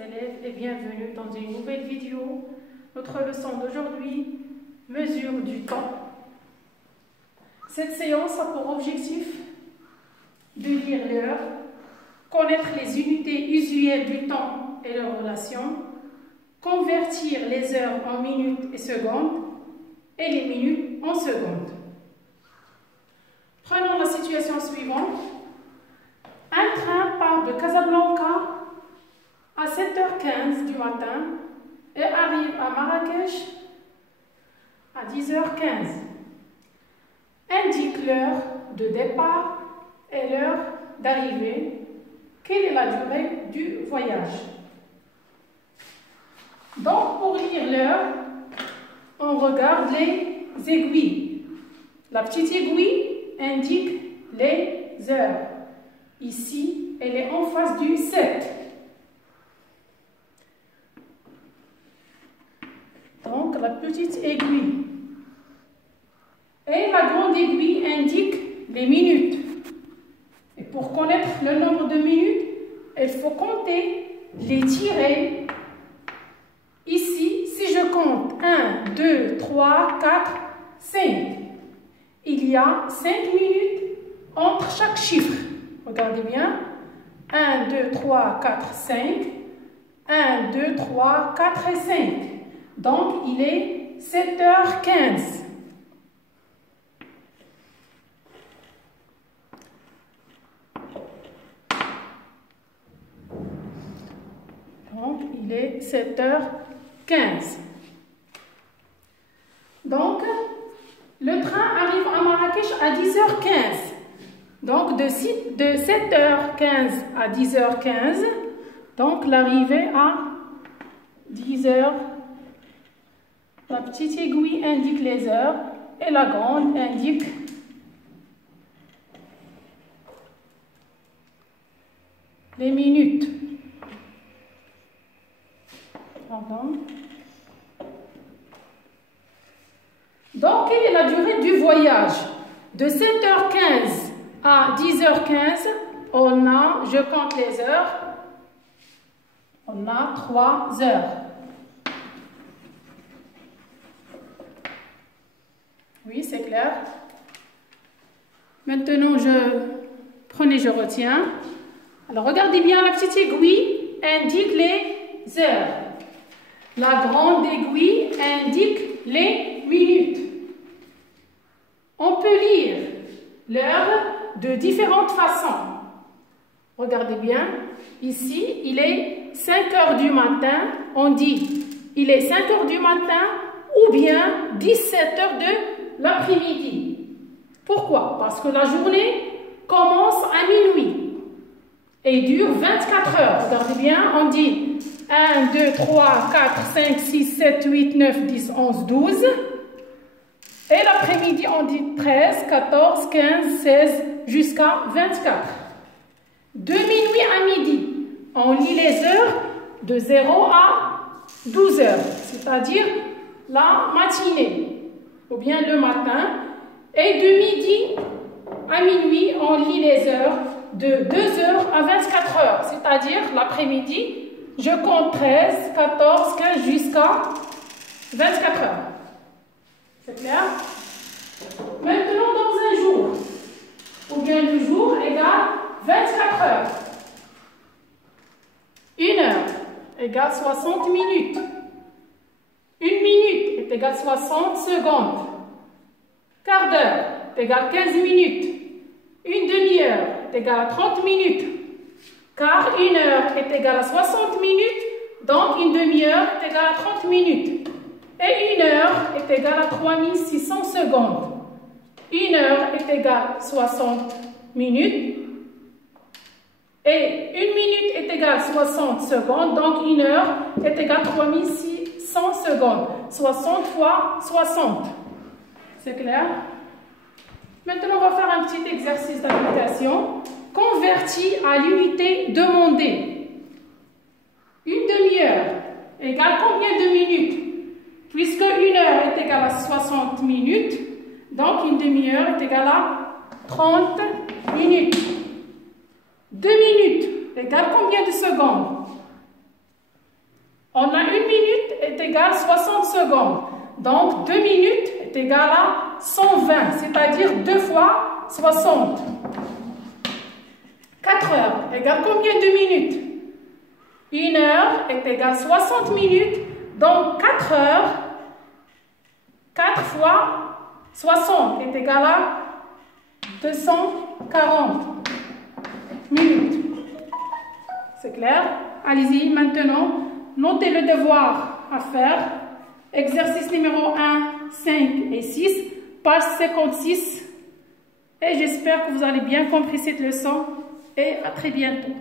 élèves et bienvenue dans une nouvelle vidéo. Notre leçon d'aujourd'hui, mesure du temps. Cette séance a pour objectif de lire l'heure, connaître les unités usuelles du temps et leurs relations, convertir les heures en minutes et secondes et les minutes en secondes. Prenons la situation suivante. Un train part de Casablanca à 7h15 du matin et arrive à Marrakech à 10h15. Indique l'heure de départ et l'heure d'arrivée. Quelle est la durée du voyage? Donc, pour lire l'heure, on regarde les aiguilles. La petite aiguille indique les heures. Ici, elle est en face du 7. Donc, la petite aiguille. Et la grande aiguille indique les minutes. Et pour connaître le nombre de minutes, il faut compter, les tirer. Ici, si je compte 1, 2, 3, 4, 5, il y a 5 minutes entre chaque chiffre. Regardez bien. 1, 2, 3, 4, 5. 1, 2, 3, 4 et 5. Donc, il est 7h15. Donc, il est 7h15. Donc, le train arrive à Marrakech à 10h15. Donc, de 7h15 à 10h15, donc l'arrivée à 10h. La petite aiguille indique les heures et la grande indique les minutes. Pardon. Donc, quelle est la durée du voyage? De 7h15 à 10h15, on a, je compte les heures, on a 3 heures. Oui, c'est clair. Maintenant, je retiens. Alors, regardez bien, la petite aiguille indique les heures. La grande aiguille indique les minutes. On peut lire l'heure de différentes façons. Regardez bien, ici, il est 5 h du matin. On dit, il est 5 h du matin ou bien 17 h de l'après-midi. Pourquoi? Parce que la journée commence à minuit et dure 24 heures. Regardez bien, on dit 1, 2, 3, 4, 5, 6, 7, 8, 9, 10, 11, 12. Et l'après-midi, on dit 13, 14, 15, 16, jusqu'à 24. De minuit à midi, on lit les heures de 0 à 12 heures, c'est-à-dire la matinée, ou bien le matin. Et de midi à minuit, on lit les heures de 2 heures à 24 heures, c'est-à-dire l'après-midi. Je compte 13, 14, 15 jusqu'à 24 heures. C'est clair? Maintenant, dans un jour, ou bien le jour égale 24 heures. 1 heure égale 60 minutes. 1 minute est égale 60 secondes. Quart d'heure est égale 15 minutes. Une demi-heure est égale à 30 minutes. Car 1 heure est égale à 60 minutes, donc une demi-heure est égale à 30 minutes. Et 1 heure est égale à 3600 secondes. 1 heure est égale à 60 minutes. Et 1 minute est égale à 60 secondes, donc 1 heure est égale à 3600 secondes. 60 fois 60. C'est clair? Maintenant, on va faire un petit exercice d'application. Converti à l'unité demandée. Une demi-heure égale combien de minutes? Puisque 1 heure est égale à 60 minutes, donc une demi-heure est égale à 30 minutes. 2 minutes égale combien de secondes? minutes est égal à 60 secondes. Donc, 2 minutes est égal à 120, c'est-à-dire 2 fois 60. 4 heures égale combien de minutes? 1 heure est égal à 60 minutes. Donc, 4 heures, 4 fois 60 est égal à 240 minutes. C'est clair? Allez-y, maintenant, notez le devoir à faire. Exercice numéro 1, 5 et 6, page 56. Et j'espère que vous avez bien compris cette leçon. Et à très bientôt.